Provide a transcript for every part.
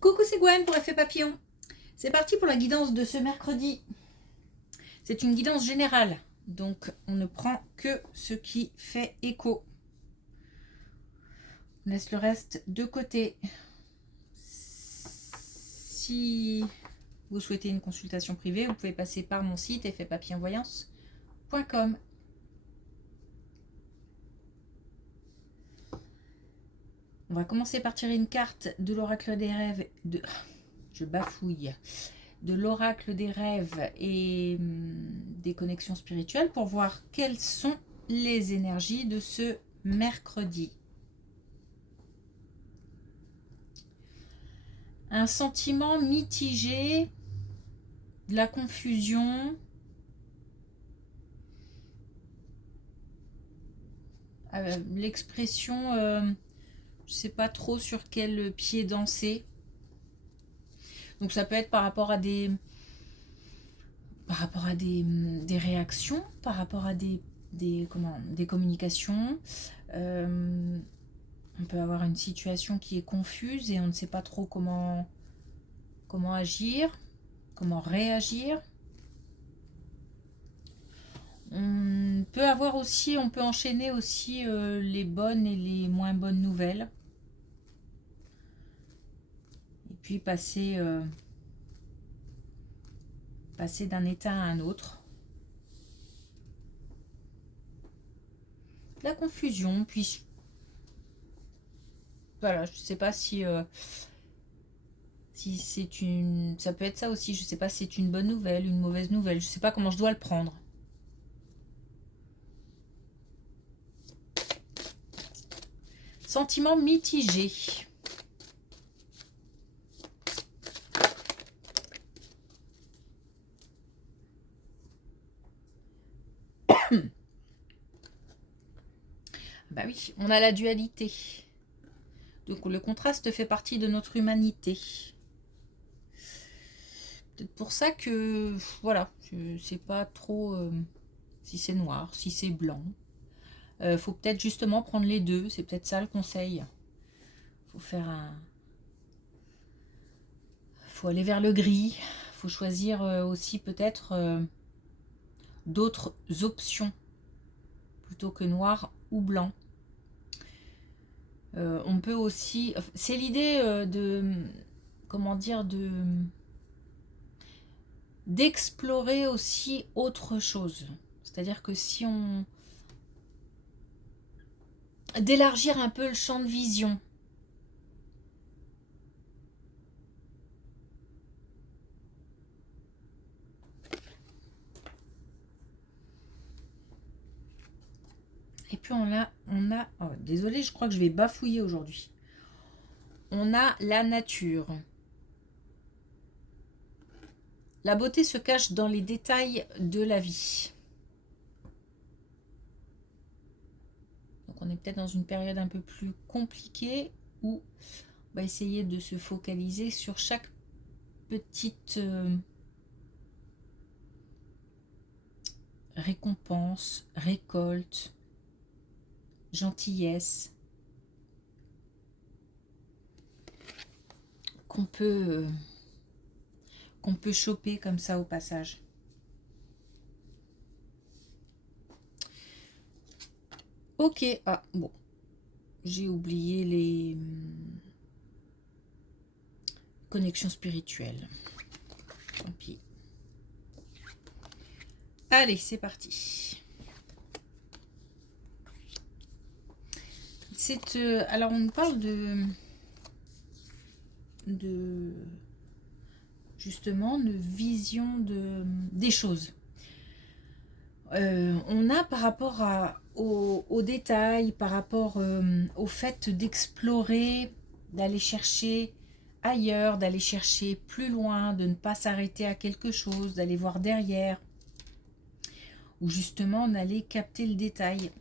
Coucou, c'est Gwen pour Effet Papillon. C'est parti pour la guidance de ce mercredi. C'est une guidance générale, donc on ne prend que ce qui fait écho. On laisse le reste de côté. Si vous souhaitez une consultation privée, vous pouvez passer par mon site effetpapillonvoyance.com. On va commencer par tirer une carte de l'oracle des rêves. Je bafouille. De l'oracle des rêves et des connexions spirituelles pour voir quelles sont les énergies de ce mercredi. Un sentiment mitigé, de la confusion, l'expression je sais pas trop sur quel pied danser. Donc ça peut être par rapport à des réactions, par rapport à des communications. On peut avoir une situation qui est confuse et on ne sait pas trop comment agir, comment réagir. On peut enchaîner aussi les bonnes et les moins bonnes nouvelles. Et puis passer d'un état à un autre. La confusion, puis voilà, je sais pas si c'est ça peut être ça aussi, je sais pas si c'est une bonne nouvelle, une mauvaise nouvelle, je sais pas comment je dois le prendre. Sentiment mitigé. Bah oui, on a la dualité. Donc le contraste fait partie de notre humanité. Peut-être pour ça que, voilà, je sais pas trop si c'est noir, si c'est blanc. Faut peut-être justement prendre les deux, c'est peut-être ça le conseil. Faut aller vers le gris. Faut choisir aussi peut-être d'autres options plutôt que noir ou blanc. On peut aussi, c'est l'idée d'explorer aussi autre chose. C'est-à-dire que si on d'élargir un peu le champ de vision. Et puis on a oh, désolé, je crois que je vais bafouiller aujourd'hui. On a la nature. La beauté se cache dans les détails de la vie. Donc on est peut-être dans une période un peu plus compliquée où on va essayer de se focaliser sur chaque petite récompense, récolte, gentillesse qu'on peut choper comme ça au passage. Ok, ah bon, j'ai oublié les connexions spirituelles. Tant pis. Allez, c'est parti. Alors on parle justement de vision des choses. On a par rapport aux détails, par rapport au fait d'explorer, d'aller chercher ailleurs, d'aller chercher plus loin, de ne pas s'arrêter à quelque chose, d'aller voir derrière, ou justement d'aller capter le détail.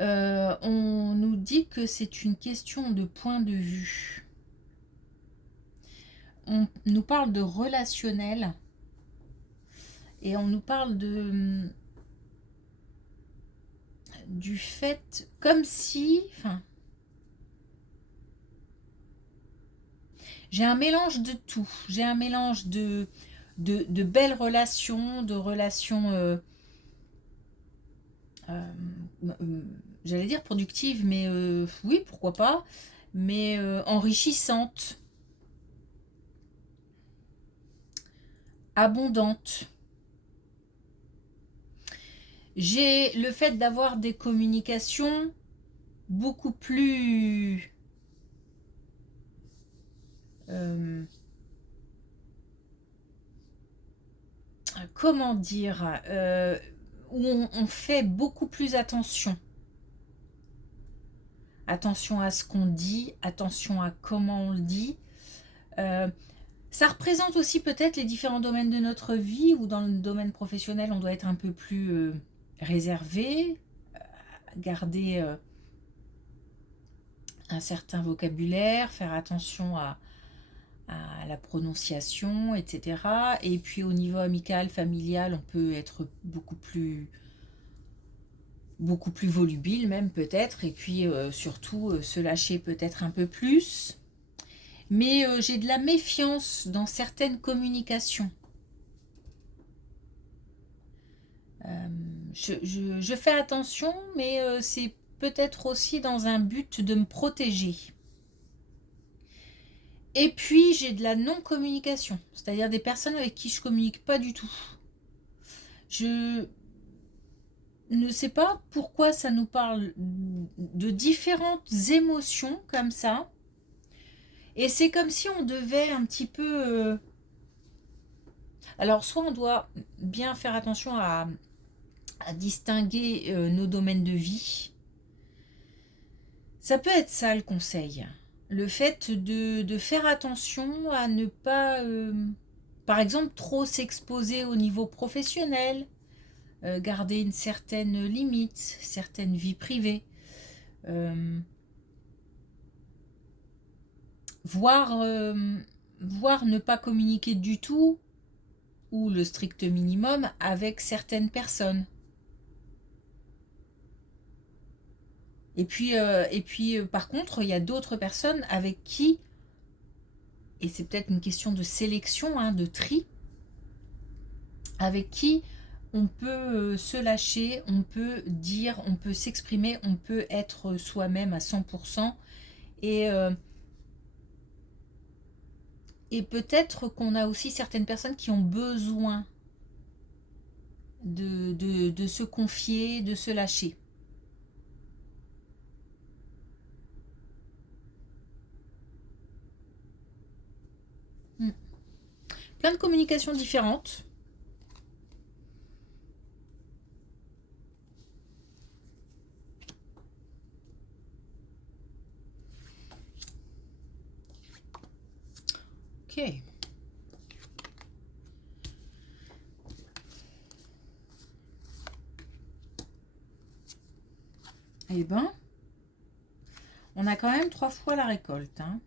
On nous dit que c'est une question de point de vue. On nous parle de relationnel et on nous parle du fait comme si, enfin, J'ai un mélange de tout. J'ai un mélange de belles relations, de relations, euh, j'allais dire productives, mais oui, pourquoi pas, mais enrichissantes, abondantes. J'ai le fait d'avoir des communications beaucoup plus... comment dire, où on fait beaucoup plus attention. Attention à ce qu'on dit, attention à comment on le dit. Ça représente aussi peut-être les différents domaines de notre vie, où dans le domaine professionnel, on doit être un peu plus réservé, garder un certain vocabulaire, faire attention à la prononciation, etc. Et puis au niveau amical, familial, on peut être beaucoup plus volubile même peut-être, et puis surtout se lâcher peut-être un peu plus. Mais j'ai de la méfiance dans certaines communications. Je fais attention, mais c'est peut-être aussi dans un but de me protéger. Et puis j'ai de la non-communication, c'est-à-dire des personnes avec qui je communique pas du tout. Je ne sais pas pourquoi ça nous parle de différentes émotions comme ça. Et c'est comme si on devait un petit peu... Alors soit on doit bien faire attention à distinguer nos domaines de vie. Ça peut être ça le conseil. Le fait de faire attention à ne pas, par exemple, trop s'exposer au niveau professionnel, garder une certaine limite, certaine vie privée, voire ne pas communiquer du tout ou le strict minimum avec certaines personnes. Et puis par contre, il y a d'autres personnes avec qui, et c'est peut-être une question de sélection, hein, de tri, avec qui on peut se lâcher, on peut dire, on peut s'exprimer, on peut être soi-même à 100%. Et peut-être qu'on a aussi certaines personnes qui ont besoin de se confier, de se lâcher. Plein de communications différentes. Ok. Eh ben, on a quand même 3 fois la récolte. Hein.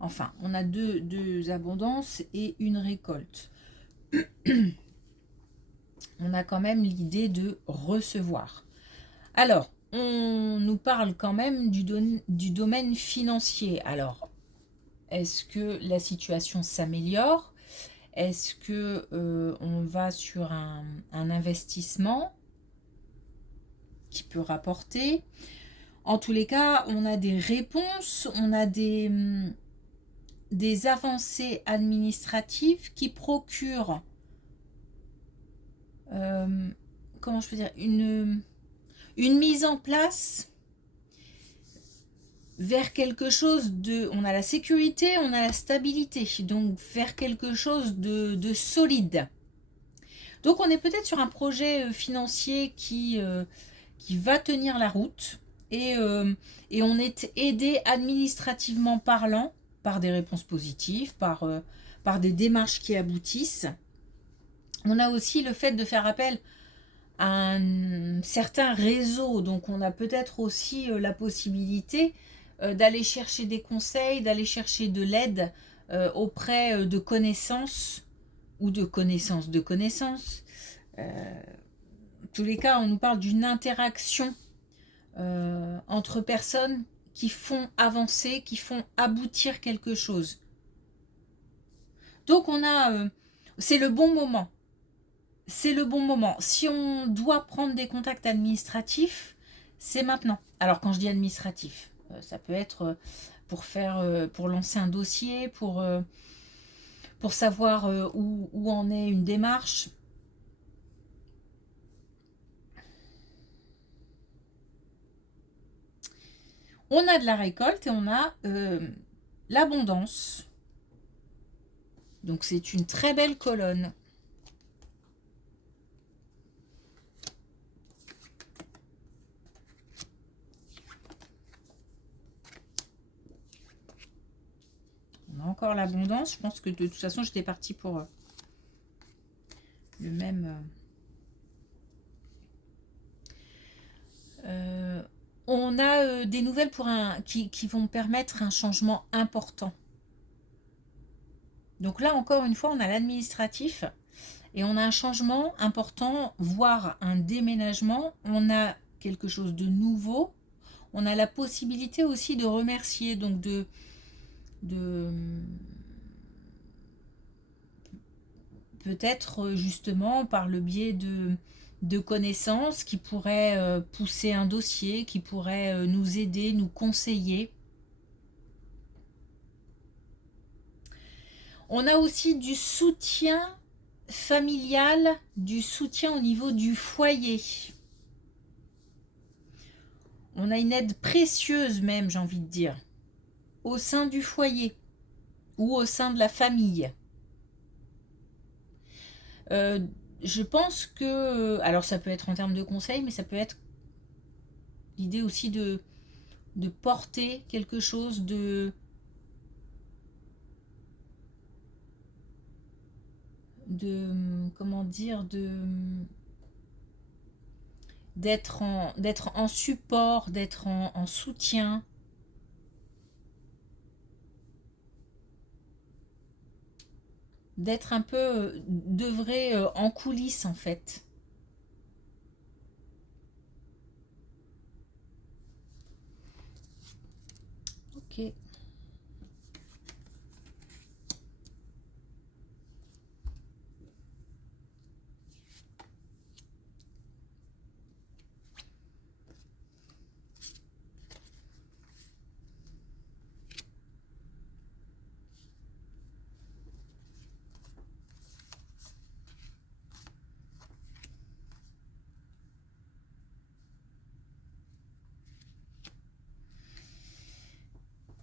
Enfin, on a deux abondances et une récolte. On a quand même l'idée de recevoir. Alors, on nous parle quand même du domaine financier. Alors, est-ce que la situation s'améliore? Est-ce que on va sur un investissement qui peut rapporter? En tous les cas, on a des réponses, on a des avancées administratives qui procurent, comment je peux dire, une mise en place vers quelque chose de... On a la sécurité, on a la stabilité, donc vers quelque chose de solide. Donc on est peut-être sur un projet financier qui va tenir la route et on est aidé administrativement parlant par des réponses positives, par des démarches qui aboutissent. On a aussi le fait de faire appel à un certain réseau, donc on a peut-être aussi la possibilité d'aller chercher des conseils, d'aller chercher de l'aide auprès de connaissances ou de connaissances de connaissances. En tous les cas, on nous parle d'une interaction entre personnes qui font avancer, qui font aboutir quelque chose. Donc on a, c'est le bon moment. C'est le bon moment. Si on doit prendre des contacts administratifs, c'est maintenant. Alors quand je dis administratif, ça peut être pour lancer un dossier, pour savoir où en est une démarche. On a de la récolte et on a l'abondance. Donc c'est une très belle colonne. On a encore l'abondance. Je pense que de toute façon j'étais partie pour le même... on a des nouvelles qui vont permettre un changement important. Donc là, encore une fois, on a l'administratif et on a un changement important, voire un déménagement. On a quelque chose de nouveau. On a la possibilité aussi de remercier, donc de peut-être justement par le biais de connaissances qui pourraient pousser un dossier, qui pourraient nous aider, nous conseiller. On a aussi du soutien familial, du soutien au niveau du foyer. On a une aide précieuse même, j'ai envie de dire, au sein du foyer ou au sein de la famille. Je pense que, alors ça peut être en termes de conseils, mais ça peut être l'idée aussi de porter quelque chose comment dire, d'être en support, d'être en soutien. D'être un peu, d'œuvrer en coulisses en fait. Ok.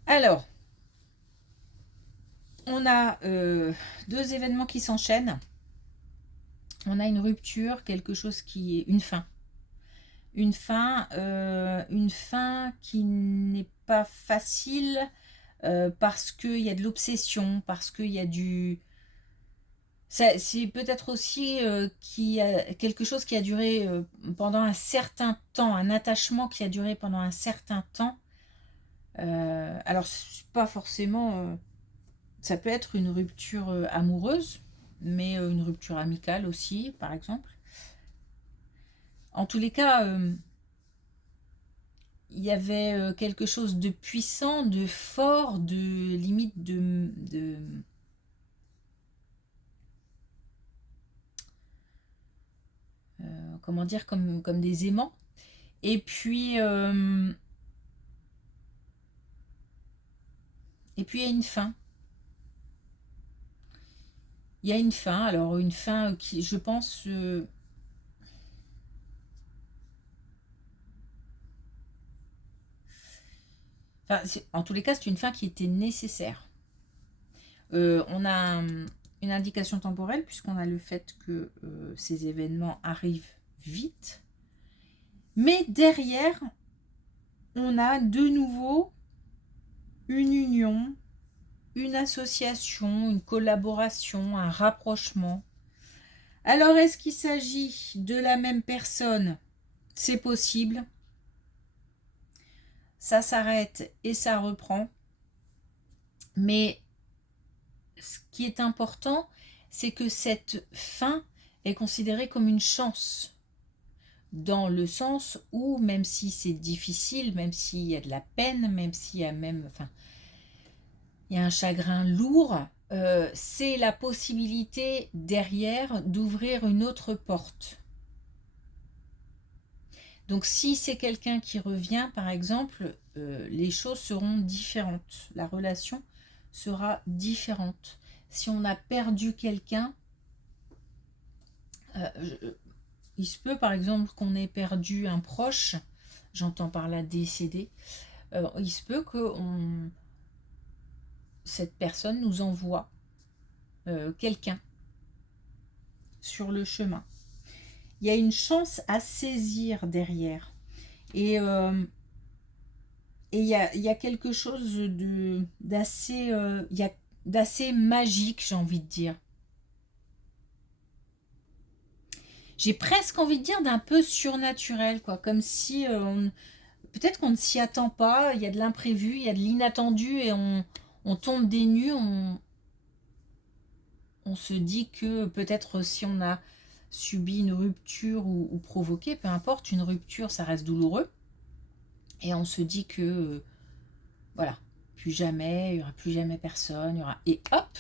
Alors, on a deux événements qui s'enchaînent. On a une rupture, quelque chose qui est une fin. Une fin qui n'est pas facile parce qu'il y a de l'obsession, parce qu'il y a du... C'est peut-être aussi quelque chose qui a duré pendant un certain temps, un attachement qui a duré pendant un certain temps. Alors, c'est pas forcément... ça peut être une rupture amoureuse, mais une rupture amicale aussi, par exemple. En tous les cas, il y avait quelque chose de puissant, de fort, de limite comment dire, comme des aimants. Et puis il y a une fin. Il y a une fin, alors une fin qui, je pense, enfin, en tous les cas, c'est une fin qui était nécessaire. On a une indication temporelle puisqu'on a le fait que ces événements arrivent vite. Mais derrière, on a de nouveau une union, une association, une collaboration, un rapprochement. Alors, est-ce qu'il s'agit de la même personne? C'est possible. Ça s'arrête et ça reprend. Mais ce qui est important, c'est que cette fin est considérée comme une chance. dans le sens où, même si c'est difficile, même s'il y a de la peine, même s'il y a même, enfin, il y a un chagrin lourd, c'est la possibilité derrière d'ouvrir une autre porte. Donc si c'est quelqu'un qui revient, par exemple, les choses seront différentes. La relation sera différente. Si on a perdu quelqu'un, il se peut par exemple qu'on ait perdu un proche, j'entends par là décédé, il se peut que cette personne nous envoie quelqu'un sur le chemin. Il y a une chance à saisir derrière. Et il y a quelque chose d'assez magique, j'ai envie de dire. J'ai presque envie de dire d'un peu surnaturel, quoi. Comme si peut-être qu'on ne s'y attend pas, il y a de l'imprévu, il y a de l'inattendu et on tombe des nues, on se dit que peut-être si on a subi une rupture ou provoqué, peu importe, une rupture, ça reste douloureux. Et on se dit que, voilà, plus jamais, il n'y aura plus jamais personne, il y aura... Et hop,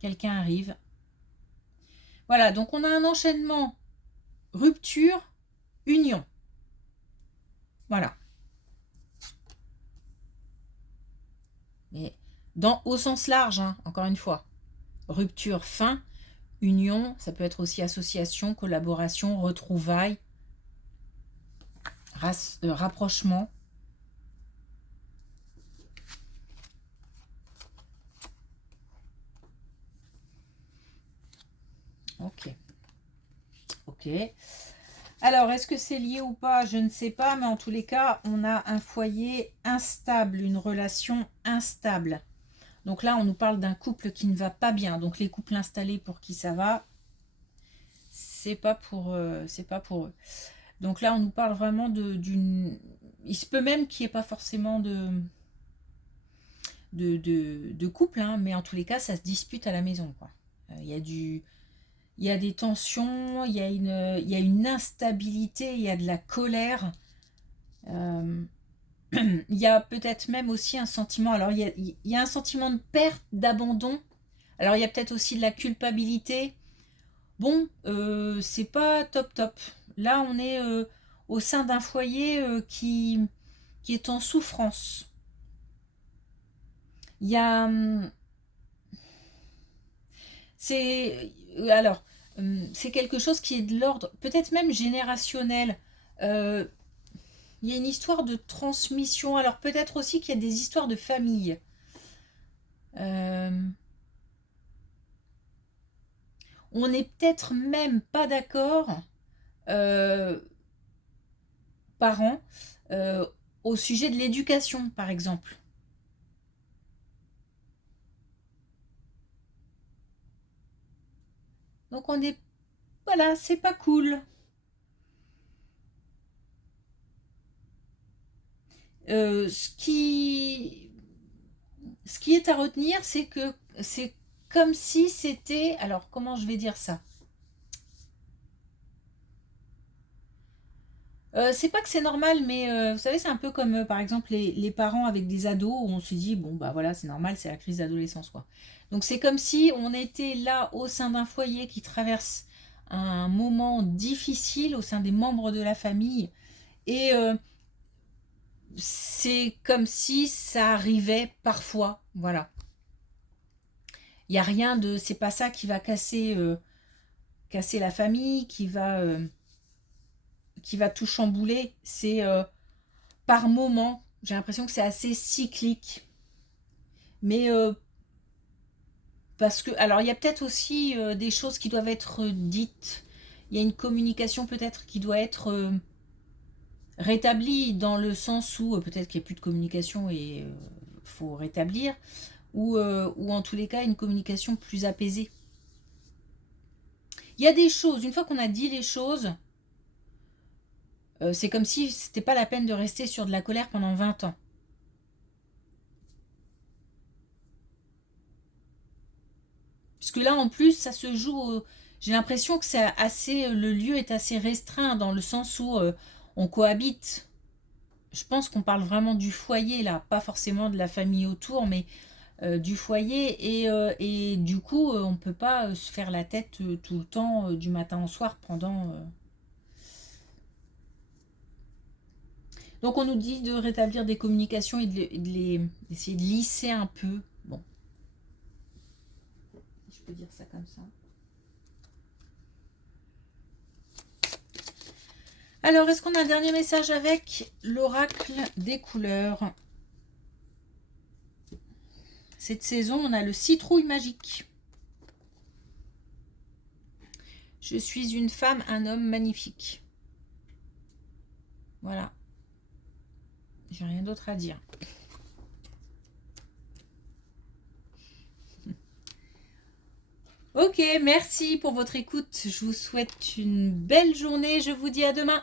quelqu'un arrive. Voilà, donc on a un enchaînement, rupture, union. Voilà. Mais au sens large, hein, encore une fois. Rupture, fin, union, ça peut être aussi association, collaboration, retrouvailles, rapprochement. Ok. Ok. Alors, est-ce que c'est lié ou pas? Je ne sais pas, mais en tous les cas, on a un foyer instable, une relation instable. Donc là, on nous parle d'un couple qui ne va pas bien. Donc les couples installés pour qui ça va, c'est pas pour eux. Donc là, on nous parle vraiment d'une... Il se peut même qu'il n'y ait pas forcément de couple, hein, mais en tous les cas, ça se dispute à la maison, quoi. Il y a il y a des tensions, il y a une instabilité, il y a de la colère. Il y a peut-être même aussi un sentiment, alors il y a un sentiment de perte, d'abandon. Alors il y a peut-être aussi de la culpabilité. Bon, c'est pas top top. Là, on est au sein d'un foyer qui est en souffrance. Il y a... alors, c'est quelque chose qui est de l'ordre, peut-être même générationnel. Euh, il y a une histoire de transmission. Alors peut-être aussi qu'il y a des histoires de famille. Euh, on n'est peut-être même pas d'accord, euh, parents, au sujet de l'éducation, par exemple. Donc on est... Voilà, c'est pas cool. Euh, ce qui... ce qui est à retenir, c'est que c'est comme si c'était... Alors, comment je vais dire ça? C'est pas que c'est normal, mais vous savez, c'est un peu comme par exemple les parents avec des ados où on se dit, bon, bah voilà, c'est normal, c'est la crise d'adolescence, quoi. Donc c'est comme si on était là au sein d'un foyer qui traverse un moment difficile au sein des membres de la famille et c'est comme si ça arrivait parfois, voilà. Il n'y a rien de. C'est pas ça qui va casser la famille, qui va tout chambouler. C'est par moment. J'ai l'impression que c'est assez cyclique. Mais parce que. Alors, il y a peut-être aussi des choses qui doivent être dites. Il y a une communication peut-être qui doit être rétablie dans le sens où peut-être qu'il n'y a plus de communication et faut rétablir. Ou en tous les cas, une communication plus apaisée. Il y a des choses, une fois qu'on a dit les choses, c'est comme si c'était pas la peine de rester sur de la colère pendant 20 ans. Puisque là, en plus, ça se joue. j'ai l'impression que c'est assez, le lieu est assez restreint dans le sens où on cohabite. Je pense qu'on parle vraiment du foyer là, pas forcément de la famille autour, mais du foyer. Et du coup, on ne peut pas se faire la tête tout le temps, du matin au soir pendant... Donc on nous dit de rétablir des communications et d'essayer de lisser un peu. Bon, je peux dire ça comme ça. Alors, est-ce qu'on a un dernier message avec l'oracle des couleurs? Cette saison, on a le citrouille magique. Je suis une femme, un homme magnifique. Voilà. J'ai rien d'autre à dire. Ok, merci pour votre écoute. Je vous souhaite une belle journée. Je vous dis à demain.